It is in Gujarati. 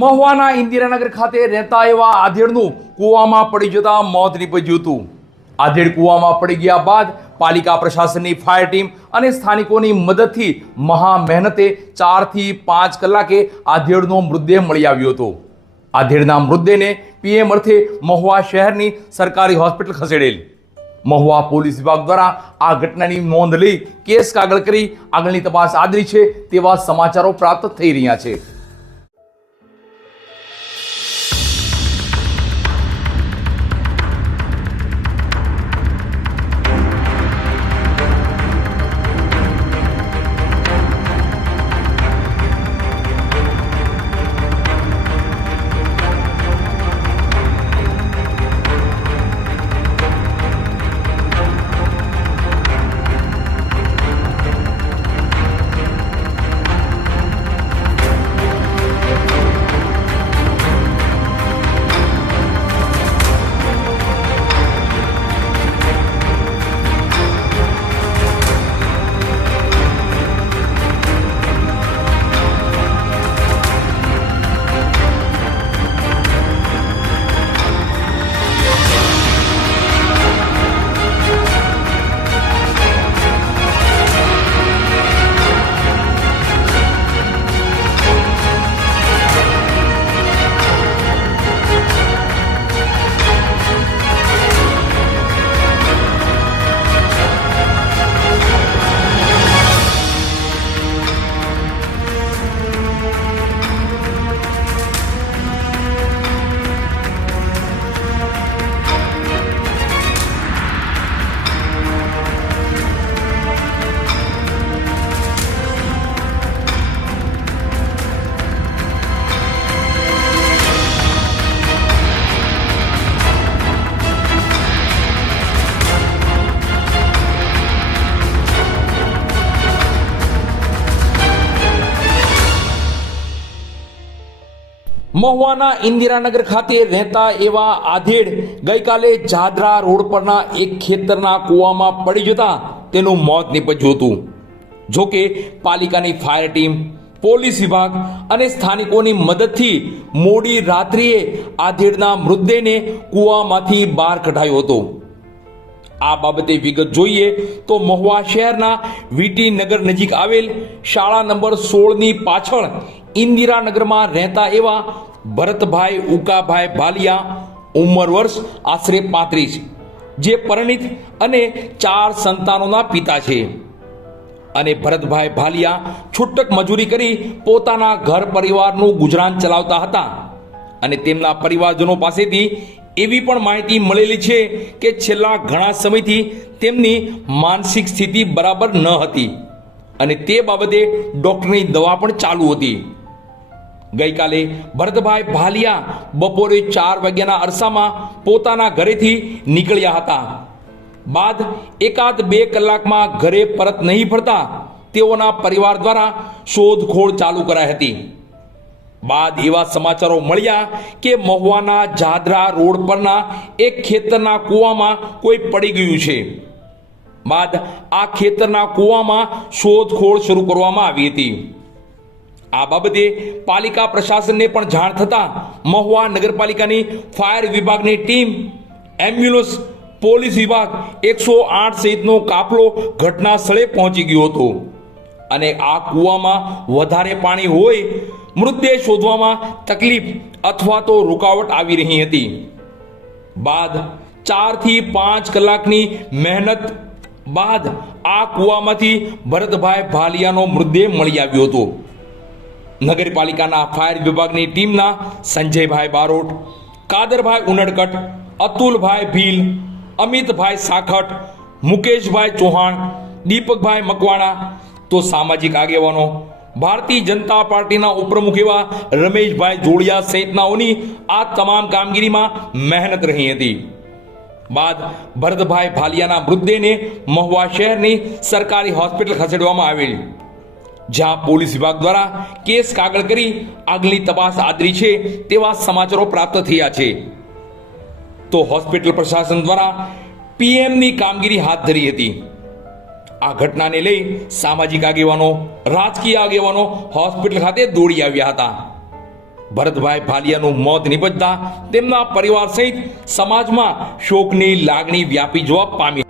મહુવાના ઇન્દિરાનગર ખાતે રહેતા એવા આધેડનું કૂવામાં પડી જતા મોત નીપજ્યું હતું. આધેડ કૂવામાં પડી ગયા બાદ પાલિકા પ્રશાસનની ફાયર ટીમ અને સ્થાનિકોની મદદથી મહા મહેનતે ચારથી પાંચ કલાકે આધેડનો મૃતદેહ મળી આવ્યો હતો. આધેડના મૃતદેહને પીએમ અર્થે મહુવા શહેરની સરકારી હોસ્પિટલ ખસેડેલ. મહુવા પોલીસ વિભાગ દ્વારા આ ઘટનાની નોંધ લઈ કેસ કાગળ કરી આગળની તપાસ આદરી છે તેવા સમાચારો પ્રાપ્ત થઈ રહ્યા છે. મહુવાના ઇન્દિરાનગર ખાતે રહેતા એવા આધેડ ગઈકાલે જાદરા રોડ પરના એક ખેતરના કૂવામાં પડી જતા તેનું મોત નીપજ્યું હતું. જોકે પાલિકાની ફાયર ટીમ, પોલીસ વિભાગ અને સ્થાનિકોની મદદથી મોડી રાત્રિએ આધેડના મૃતદેહને કૂવામાંથી બહાર કઢાયો હતો. આ બાબતે વિગત જોઈએ તો મહુવા શહેરના વીટી નગર નજીક આવેલ શાળા નંબર સોળની પાછળ ઇન્દિરાનગરમાં રહેતા એવા ભરતભાઈ, ઉકાભાઈ ભાલિયા ઉંમર વર્ષ, આશરે પાંત્રીસ, જે પરિણિત અને ચાર સંતાનોના પિતા છે. અને ભરતભાઈ ભાલિયા છૂટક મજૂરી કરી પોતાના ઘર પરિવારનું ગુજરાન ચલાવતા હતા. અને તેમના પરિવારજનો પાસેથી એવી પણ માહિતી મળેલી છે કે છેલ્લા ઘણા સમયથી તેમની માનસિક સ્થિતિ બરાબર ન હતી. અને તે બાબતે ડૉક્ટરની દવા પણ ચાલુ હતી. ગઈકાલે ભરતભાઈ ભાલિયા બપોરે ચાર વાગ્યાના અરસામાં પોતાના ઘરેથી નીકળ્યા હતા. બાદ એકાદ બે કલાકમાં ઘરે પરત નહીં ફરતા તેઓના પરિવાર દ્વારા શોધખોળ ચાલુ કરાઈ હતી. બાદ એવા સમાચારો મળ્યા કે મહુવાના જાદરા રોડ પરના એક ખેતરના કૂવામાં કોઈ પડી ગયું છે. બાદ આ ખેતરના કૂવામાં શોધખોળ શરૂ કરવામાં આવી હતી. આ બાબતે પાલિકા પ્રશાસનને પણ જાણ થતાં મહુવા નગરપાલિકાની ફાયર વિભાગની ટીમ, એમ્બ્યુલન્સ, પોલીસ વિભાગ એકસો આઠ સહિતનો કાફલો ઘટના સ્થળે પહોંચી ગયો હતો. અને આ કૂવામાં વધારે પાણી હોય, મૃતદેહ શોધવામાં તકલીફ અથવા તો રૂકાવટ આવી રહી હતી. બાદ ચારથી પાંચ કલાકની મહેનત બાદ આ કૂવામાંથી ભરતભાઈ ભાલિયાનો મૃતદેહ મળી આવ્યો હતો. નગરપાલિકાના ફાયર વિભાગની ટીમના સંજયભાઈ બારોટ, કાદરભાઈ ઉનડકટ, અતુલભાઈ ભીલ, અમિતભાઈ સાખટ, મુકેશભાઈ ચૌહાણ, દીપકભાઈ મકવાણા, તો સામાજિક આગેવાનો, ભારતીય જનતા પાર્ટીના ઉપપ્રમુખ એવા રમેશભાઈ જોડિયા સહિતનાઓની આ તમામ કામગીરીમાં મહેનત રહી હતી. બાદ ભરતભાઈ ભાલિયાના મૃતદેહને મહુવા શહેરની સરકારી હોસ્પિટલ ખસેડવામાં આવેલ. જ્યાં પોલીસ વિભાગ દ્વારા કેસ કાગળ કરી આગલી તપાસ આદરી છે તેવા સમાચારો પ્રાપ્ત થયા છે. તો હોસ્પિટલ પ્રશાસન દ્વારા પીએમની કામગીરી હાથ ધરી હતી. આ ઘટનાને લઈ સામાજિક આગેવાનો, રાજકીય આગેવાનો હોસ્પિટલ ખાતે દોડી આવ્યા હતા. ભરતભાઈ ભાલિયાનું મોત નિપજતા તેમના પરિવાર સહિત સમાજમાં શોકની લાગણી વ્યાપી જોવા પામી